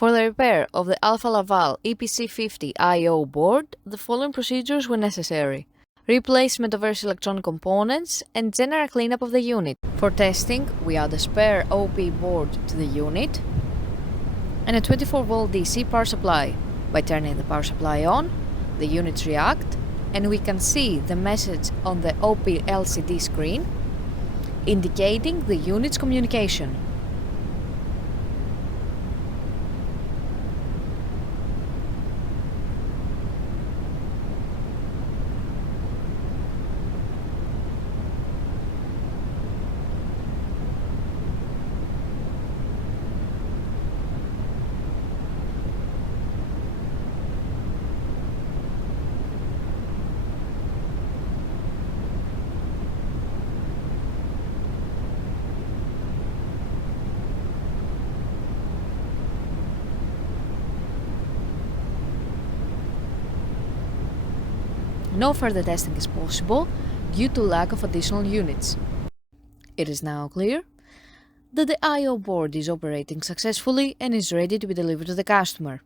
For the repair of the Alfa Laval EPC50 I/O board, the following procedures were necessary: replacement of various electronic components and general cleanup of the unit. For testing, we add a spare OP board to the unit and a 24-volt DC power supply. By turning the power supply on, the units react and we can see the message on the OP LCD screen indicating the unit's communication. No further testing is possible due to lack of additional units. It is now clear that the I/O board is operating successfully and is ready to be delivered to the customer.